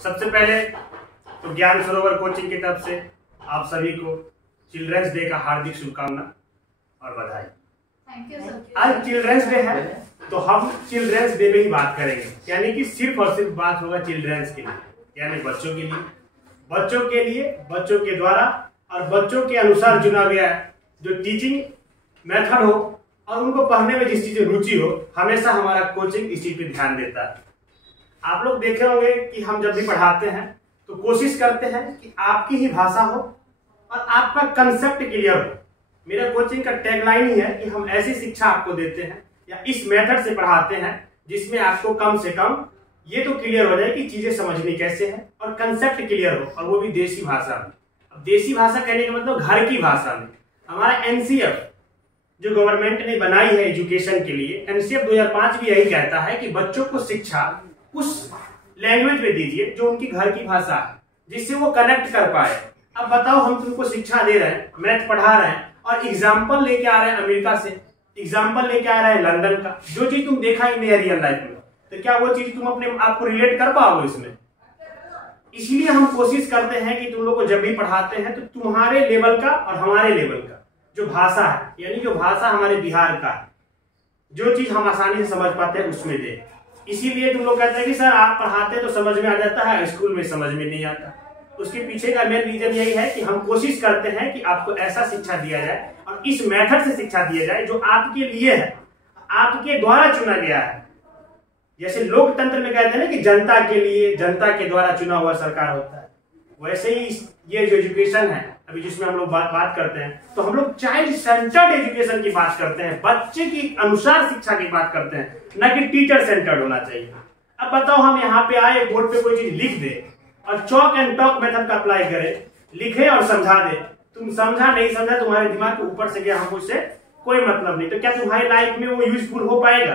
सबसे पहले तो ज्ञान सरोवर कोचिंग की तरफ से आप सभी को चिल्ड्रंस डे का हार्दिक शुभकामना और बधाई। Thank you sir. आज चिल्ड्रंस डे है तो हम चिल्ड्रंस डे में ही बात करेंगे, यानी कि सिर्फ और सिर्फ बात होगा चिल्ड्रंस के लिए, यानी बच्चों के लिए, बच्चों के द्वारा और बच्चों के अनुसार चुना गया जो टीचिंग मेथड हो और उनको पढ़ने में जिस चीज में रुचि हो, हमेशा हमारा कोचिंग इस चीज पे ध्यान देता है। आप लोग देखे होंगे कि हम जब भी पढ़ाते हैं तो कोशिश करते हैं कि आपकी ही भाषा हो और आपका कंसेप्ट क्लियर हो। मेरा कोचिंग का टैगलाइन ही है कि हम ऐसी शिक्षा आपको देते हैं या इस मेथड से पढ़ाते हैं जिसमें आपको कम से कम ये तो क्लियर हो जाए कि चीजें समझनी कैसे है और कंसेप्ट क्लियर हो, और वो भी देसी भाषा में। अब देसी भाषा कहने का मतलब घर की भाषा में। हमारा एनसीएफ जो गवर्नमेंट ने बनाई है एजुकेशन के लिए, एनसीएफ 2005 भी यही कहता है कि बच्चों को शिक्षा उस लैंग्वेज में दीजिए जो उनकी घर की भाषा है, जिससे वो कनेक्ट कर पाए। अब बताओ, हम तुमको शिक्षा दे रहे हैं, मैथ पढ़ा रहे हैं और एग्जाम्पल लेके आ रहे हैं अमेरिका से, एग्जाम्पल लेके आ रहे हैं लंदन का, जो चीज तुम देखा ही नहीं है रियल लाइफ में, तो क्या वो चीज तुम अपने आप को रिलेट कर पाओगे इसमें? इसलिए हम कोशिश करते हैं कि तुम लोग को जब भी पढ़ाते हैं तो तुम्हारे लेवल का और हमारे लेवल का जो भाषा है, यानी जो भाषा हमारे बिहार का है, जो चीज हम आसानी से समझ पाते हैं उसमें दे। इसीलिए तुम लोग कहते हैं कि सर आप पढ़ाते हैं तो समझ में आ जाता है, स्कूल में समझ में नहीं आता। उसके पीछे का मेन रीजन यही है कि हम कोशिश करते हैं कि आपको ऐसा शिक्षा दिया जाए और इस मेथड से शिक्षा दिया जाए जो आपके लिए है, आपके द्वारा चुना गया है। जैसे लोकतंत्र में कहते हैं ना कि जनता के लिए, जनता के द्वारा चुना हुआ सरकार होता है, वैसे ही ये जो एजुकेशन है अभी जिसमें हम लोग बात करते हैं, तो हम लोग चाइल्ड सेंटर्ड एजुकेशन की बात करते हैं, बच्चे की अनुसार शिक्षा की बात करते हैं, न कि टीचर सेंटर्ड होना चाहिए। अब बताओ, हम यहाँ पे आए, बोर्ड पे कोई चीज लिख दे और चॉक एंड टॉक मेथड का अप्लाई करें, लिखे और समझा दे, तुम समझा नहीं समझा तुम्हारे दिमाग के ऊपर से गया, हमको इससे कोई मतलब नहीं, तो क्या तुम्हारी लाइफ में वो यूजफुल हो पाएगा?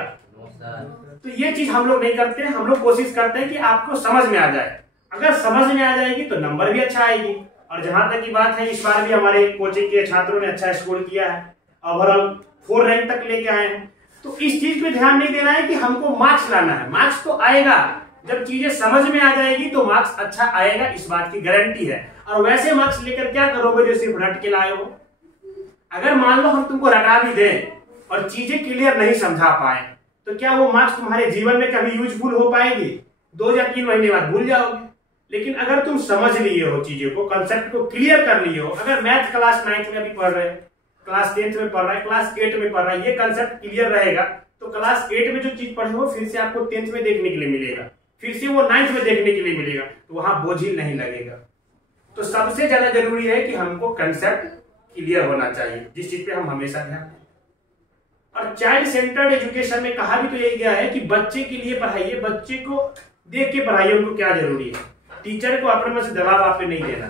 तो ये चीज हम लोग नहीं करते हैं। हम लोग कोशिश करते हैं कि आपको समझ में आ जाए। अगर समझ में आ जाएगी तो नंबर भी अच्छा आएगी। और जहां तक की बात है, इस बार भी हमारे कोचिंग के छात्रों ने अच्छा स्कोर किया है, ओवरऑल 4 रैंक तक लेके आए हैं। तो इस चीज पे ध्यान नहीं देना है कि हमको मार्क्स लाना है, मार्क्स तो आएगा, जब चीजें समझ में आ जाएगी तो मार्क्स अच्छा आएगा, इस बात की गारंटी है। और वैसे मार्क्स लेकर क्या करोगे जो सिर्फ रट के लाए हो? अगर मान लो हम तुमको रटा भी दें और चीजें क्लियर नहीं समझा पाए, तो क्या वो मार्क्स तुम्हारे जीवन में कभी यूजफुल हो पाएगी? 2 या 3 महीने बाद भूल जाओगे। लेकिन अगर तुम समझ लिए हो चीजों को, कंसेप्ट को क्लियर कर लिए हो, अगर मैथ क्लास 9th में भी पढ़ रहे, क्लास 10th में पढ़ रहा है, क्लास 8 में पढ़ रहा है, ये कंसेप्ट क्लियर रहेगा तो क्लास 8 में जो चीज पढ़े हो फिर से आपको 10th में देखने के लिए मिलेगा, फिर से वो 9th में देखने के लिए मिलेगा, तो वहां बोझिल नहीं लगेगा। तो सबसे ज्यादा जरूरी है कि हमको कंसेप्ट क्लियर होना चाहिए, जिस चीज पे हम हमेशा ध्यान दें। और चाइल्ड सेंटर्ड एजुकेशन में कहा भी तो यही गया है कि बच्चे के लिए पढ़ाइए, बच्चे को देख के पढ़ाइए, उनको क्या जरूरी है। टीचर को अपने में से दबाव आप पे नहीं देना,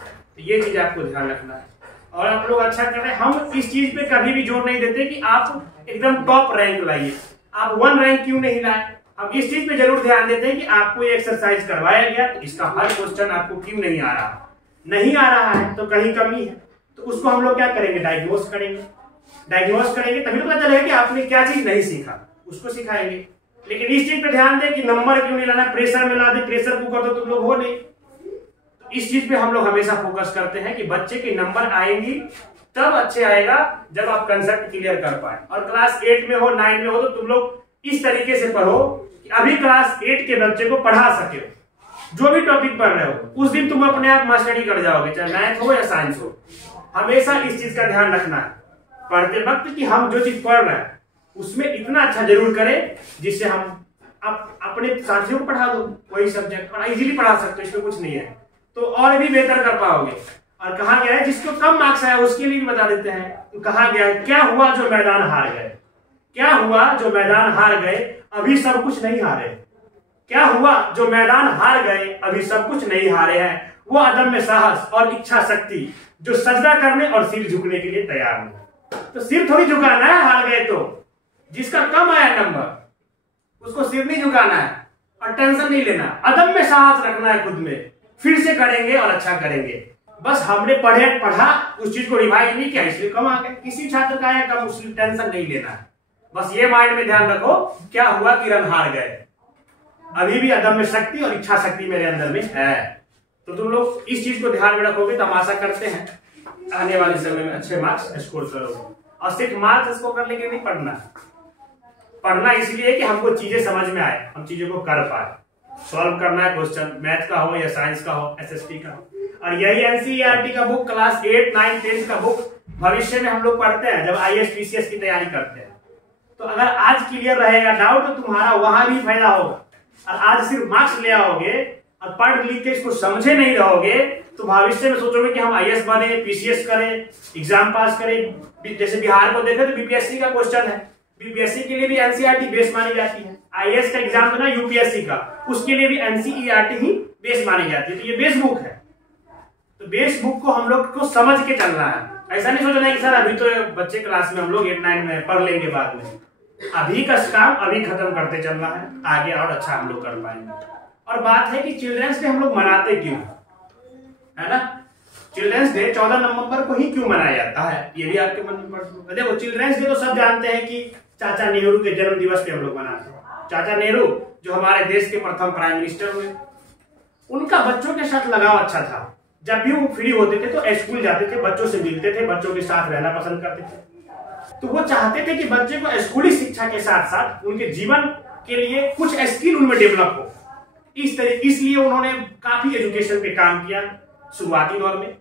तो ये चीज आपको ध्यान रखना है। और आप लोग अच्छा कर रहे हैं, हम इस चीज पे कभी भी जोर नहीं देते कि आप एकदम टॉप रैंक लाइए, आप 1 रैंक क्यों नहीं लाए। हम इस चीज पे जरूर ध्यान देते हैं कि आपको ये एक्सरसाइज करवाया गया तो इसका हर क्वेश्चन आपको क्यों नहीं आ रहा, नहीं आ रहा है तो कहीं कमी है, तो उसको हम लोग क्या करेंगे, डायग्नोस करेंगे तभी तो पता चलेगा कि आपने क्या चीज नहीं सीखा, उसको सिखाएंगे। लेकिन इस चीज पे ध्यान दें कि नंबर क्यों नहीं लाना, प्रेशर में ला दे, प्रेशर कुकर तो तुम लोग हो नहीं। तो इस चीज पे हम लोग हमेशा फोकस करते हैं कि बच्चे के नंबर आएंगी तब अच्छे आएगा जब आप कंसेप्ट क्लियर कर पाए। और क्लास 8 में हो, 9 में हो, तो तुम लोग इस तरीके से पढ़ो कि अभी क्लास 8 के बच्चे को पढ़ा सके, जो भी टॉपिक पढ़ रहे हो उस दिन तुम अपने आप मास्टरी कर जाओगे, चाहे मैथ हो या साइंस हो। हमेशा इस चीज का ध्यान रखना है पढ़ते वक्त कि हम जो चीज पढ़ रहे हैं उसमें इतना अच्छा जरूर करें जिससे हम अपने साथियों को पढ़ा दो, कोई सब्जेक्ट इजीली पढ़ा सकते हो, इसमें कुछ नहीं है, तो और भी बेहतर कर पाओगे। और कहा गया है जिसको कम मार्क्स आया उसके लिए भी बता देते हैं, तो कहा गया है क्या हुआ जो मैदान हार गए, क्या हुआ जो मैदान हार गए अभी सब कुछ नहीं हारे, क्या हुआ जो मैदान हार गए अभी सब कुछ नहीं हारे हैं, वो अदम्य साहस और इच्छा शक्ति जो सजदा करने और सिर झुकने के लिए तैयार है। तो सिर थोड़ी झुकाना है हार गए तो, जिसका कम आया नंबर उसको सिर नहीं झुकाना है और टेंशन नहीं लेना, अदम्य साहस रखना है खुद में, फिर से करेंगे और अच्छा करेंगे। बस हमने पढ़ा उस चीज को रिवाइज नहीं किया इसलिए कम आ गए, किसी छात्र का आया कम उसकी टेंशन नहीं लेना है। बस ये माइंड में ध्यान रखो क्या हुआ कि रन हार गए, अभी भी अदम्य शक्ति और इच्छा शक्ति मेरे अंदर में है। तो तुम लोग इस चीज को ध्यान में रखोगे तो हम आशा करते हैं आने वाले समय में अच्छे मार्क्स स्कोर करोगे। और सिर्फ मार्क्स स्कोर करने के नहीं पढ़ना इसलिए कि हमको चीजें समझ में आए, हम चीजों को कर पाए, सॉल्व करना है क्वेश्चन, मैथ का हो या साइंस का हो, एसएसटी का हो। और यही एनसीईआरटी का बुक क्लास 8, 9, 10 का बुक भविष्य में हम लोग पढ़ते हैं जब आईएएस पीसीएस की तैयारी करते हैं। तो अगर आज क्लियर रहेगा डाउट तो तुम्हारा वहां भी फायदा होगा। और आज सिर्फ मार्क्स ले आओगे और पढ़ लिख के इसको समझे नहीं रहोगे तो भविष्य में सोचोगे कि हम आईएएस बने, पीसीएस करें, एग्जाम पास करें। जैसे बिहार को देखें तो बीपीएससी का क्वेश्चन है, बीपीएससी के लिए भी एनसीईआरटी बेस मानी जाती है। आईएएस का एग्जाम देना यूपीएससी का, उसके लिए भी एनसीईआरटी ही बेस मानी जाती है। तो ये बेस बुक है, तो बेस बुक को हम लोग को समझ के चलना है। ऐसा नहीं सोचना कि सर अभी तो बच्चे क्लास में हम लोग 8, 9 में पढ़ लेंगे, बाद में अभी का काम अभी खत्म करते चलना है, आगे और अच्छा हम लोग कर पाएंगे। और बात है कि चिल्ड्रंस डे हम लोग मनाते क्यों है ना? चिल्ड्रंस डे 14 नवंबर को ही क्यों मनाया जाता है, ये भी आपके मन में पड़। देखो चिल्ड्रंस डे तो सब जानते हैं कि चाचा नेहरू के जन्म दिवस पे हम लोग मनाते हैं। चाचा नेहरू जो हमारे देश के प्रथम प्राइम मिनिस्टर हुए, उनका बच्चों के साथ लगाव अच्छा था। जब भी वो फ्री होते थे तो स्कूल जाते थे, बच्चों से मिलते थे, बच्चों के साथ रहना पसंद करते थे। तो वो चाहते थे कि बच्चे को स्कूली शिक्षा के साथ साथ उनके जीवन के लिए कुछ स्किल उनमें डेवलप हो। इसलिए उन्होंने काफी एजुकेशन पे काम किया शुरुआती दौर में।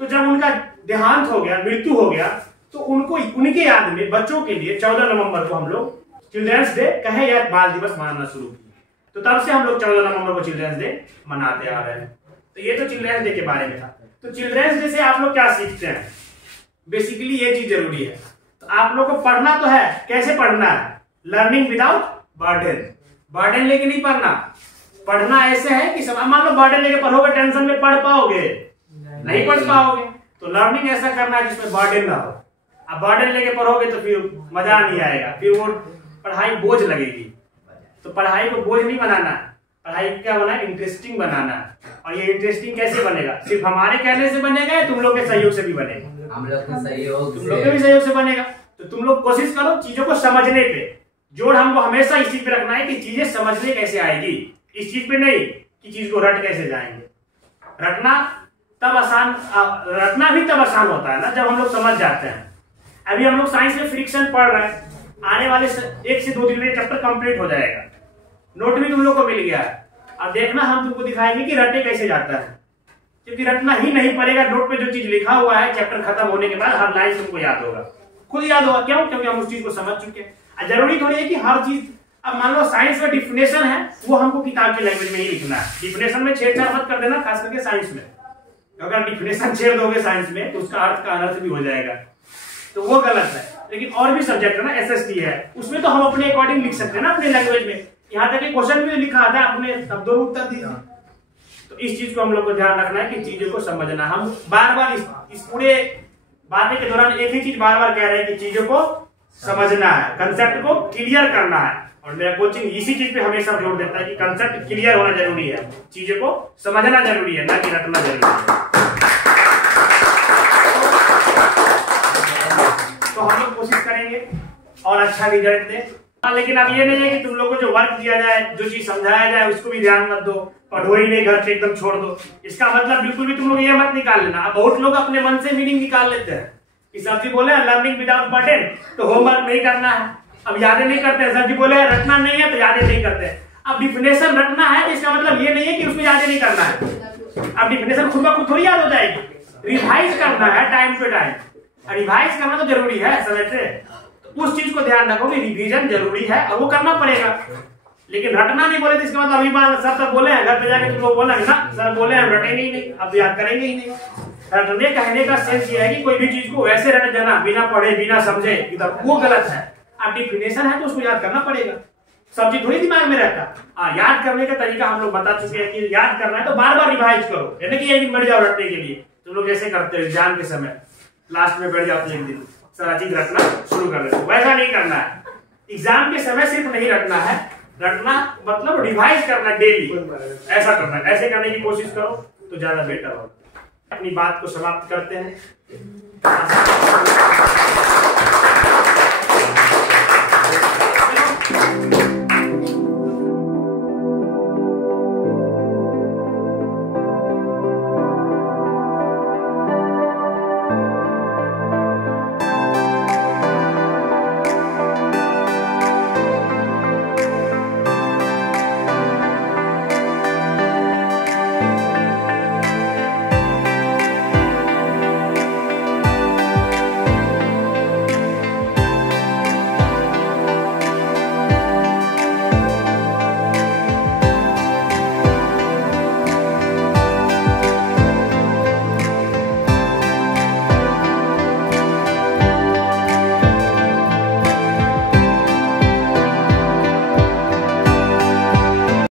तो जब उनका देहांत हो गया, मृत्यु हो गया, तो उनको उनके याद में बच्चों के लिए 14 नवंबर को हम लोग चिल्ड्रंस डे कहे या बाल दिवस मनाना शुरू किया। तो तब से हम लोग 14 नवंबर को चिल्ड्रंस डे मनाते आ रहे हैं। तो ये तो चिल्ड्रंस डे के बारे में था। तो चिल्ड्रंस डे से आप लोग क्या सीखते हैं? बेसिकली ये चीज जरूरी है। तो आप लोग को पढ़ना तो है, कैसे पढ़ना है? Learning without burden. बर्डन लेके नहीं पढ़ना। पढ़ना ऐसे है कि सब मान लो बर्डन लेके पढ़ोगे, टेंशन में पढ़ पाओगे? नहीं पढ़ पाओगे। तो लर्निंग ऐसा करना है जिसमें बर्डन ना हो। अब बर्डन लेके पढ़ोगे तो फिर मजा नहीं आएगा, फिर वो पढ़ाई बोझ लगेगी। तो पढ़ाई को बोझ नहीं बनाना, पढ़ाई को क्या बनाना? इंटरेस्टिंग बनाना। और ये इंटरेस्टिंग कैसे बनेगा? सिर्फ हमारे कहने से बनेगा या तुम लोग के सहयोग से भी बनेगा? हम लोग के सहयोग, तुम लोग के भी सहयोग से बनेगा। तो तुम लोग कोशिश करो चीजों को समझने पे। जोर हमको हमेशा इस चीज पे रखना है कि चीजें समझने कैसे आएगी, इस चीज पे नहीं कि चीज को रट कैसे जाएंगे। रटना भी तब आसान होता है ना जब हम लोग समझ जाते हैं। अभी हम लोग साइंस में फ्रिक्शन पढ़ रहे हैं, आने वाले 1 से 2 दिन में चैप्टर कंप्लीट हो जाएगा। नोट भी तुम लोग को मिल गया है। अब देखना हम तुमको दिखाएंगे कि रटे कैसे जाता है, क्योंकि रटना ही नहीं पड़ेगा। नोट पे जो चीज लिखा हुआ है चैप्टर खत्म होने के बाद हर लाइन तुमको याद होगा, खुद याद होगा। क्यों? क्योंकि हम उस चीज को समझ चुके हैं। जरूरी थोड़ी है कि हर चीज, अब मान लो साइंस में डिफिनेशन है वो हमको किताब के लैंग्वेज में ही लिखना है। डिफिनेशन में छेड़छाड़ मत कर देना, खास करके साइंस में। अगर डिफिनेशन छेड़ दोगे साइंस में तो उसका अर्थ का अनर्थ भी हो जाएगा, तो वो गलत है। लेकिन और भी सब्जेक्ट है ना, एसएसटी है, उसमें तो हम अपने अकॉर्डिंग लिख सकते हैं ना, अपने लैंग्वेज में। यहाँ तक क्वेश्चन भी लिखा आता है, अपने शब्दों में उत्तर दीजिए। तो इस चीज को हम लोग को ध्यान रखना है कि चीजों को समझना। हम बार बार इस पूरे बातें के दौरान एक ही चीज बार बार कह रहे हैं कि चीजों को समझना है, कंसेप्ट को क्लियर करना है। और मेरा कोचिंग इसी चीज पे हमेशा जोर देता है कि कंसेप्ट क्लियर होना जरूरी है, चीजों को समझना जरूरी है, ना कि रटना जरूरी है। तो हम लोग कोशिश करेंगे और अच्छा रिजल्ट दें। लेकिन अब ये नहीं है कि तुम लोग को जो वर्क दिया जाए, जो चीज समझाया जाए उसको भी ध्यान मत दो, पढ़ो ही नहीं, घर से एकदम छोड़ दो। इसका मतलब बिल्कुल भी तुम लोग ये मत निकाल लेना। अब बहुत लोग अपने मन से मीनिंग निकाल लेते हैं कि सर जी बोले लर्निंग विदाउट बर्डन तो होमवर्क नहीं करना है, अब यादें नहीं करते हैं। सर जी बोले रटना नहीं है तो यादें नहीं करते हैं। अब डिफिनेशन रटना है तो इसका मतलब ये नहीं है कि उसमें यादें नहीं करना है। अब डिफिनेशन खुद ब खुद थोड़ी याद हो जाएगी, रिवाइज करना है टाइम टू टाइम। रिवाइज करना तो जरूरी है समय से, तो उस चीज को ध्यान रखो कि रिवीजन जरूरी है और वो करना पड़ेगा। लेकिन रटना नहीं बोले तो इसका मतलब अभी बात सर तक बोले हैं, घर पे जाके तुम लोग बोला ना सर बोले हम रटेंगे ही नहीं, अब याद करेंगे ही नहीं। रटने कहने का सेंस ये है कि कोई भी चीज को वैसे रट जाना बिना पढ़े बिना समझे, वो गलत है। अब डिफिनेशन है तो उसको याद करना पड़ेगा, सब चीज थोड़ी दिमाग में रहता। हाँ, याद करने का तरीका हम लोग बता चुके हैं कि याद करना है तो बार बार रिवाइज करो, यानी कि एक दिन बैठ जाओ रटने के लिए। तुम लोग जैसे करते हो एग्जाम के समय लास्ट में बैठ जाओ, एक दिन सारा चीज रटना शुरू कर देते, वैसा नहीं करना है। एग्जाम के समय सिर्फ नहीं रटना है, रटना मतलब रिवाइज करना डेली, ऐसा करना है। ऐसे करने की कोशिश करो तो ज्यादा बेटर होगा। अपनी बात को समाप्त करते हैं।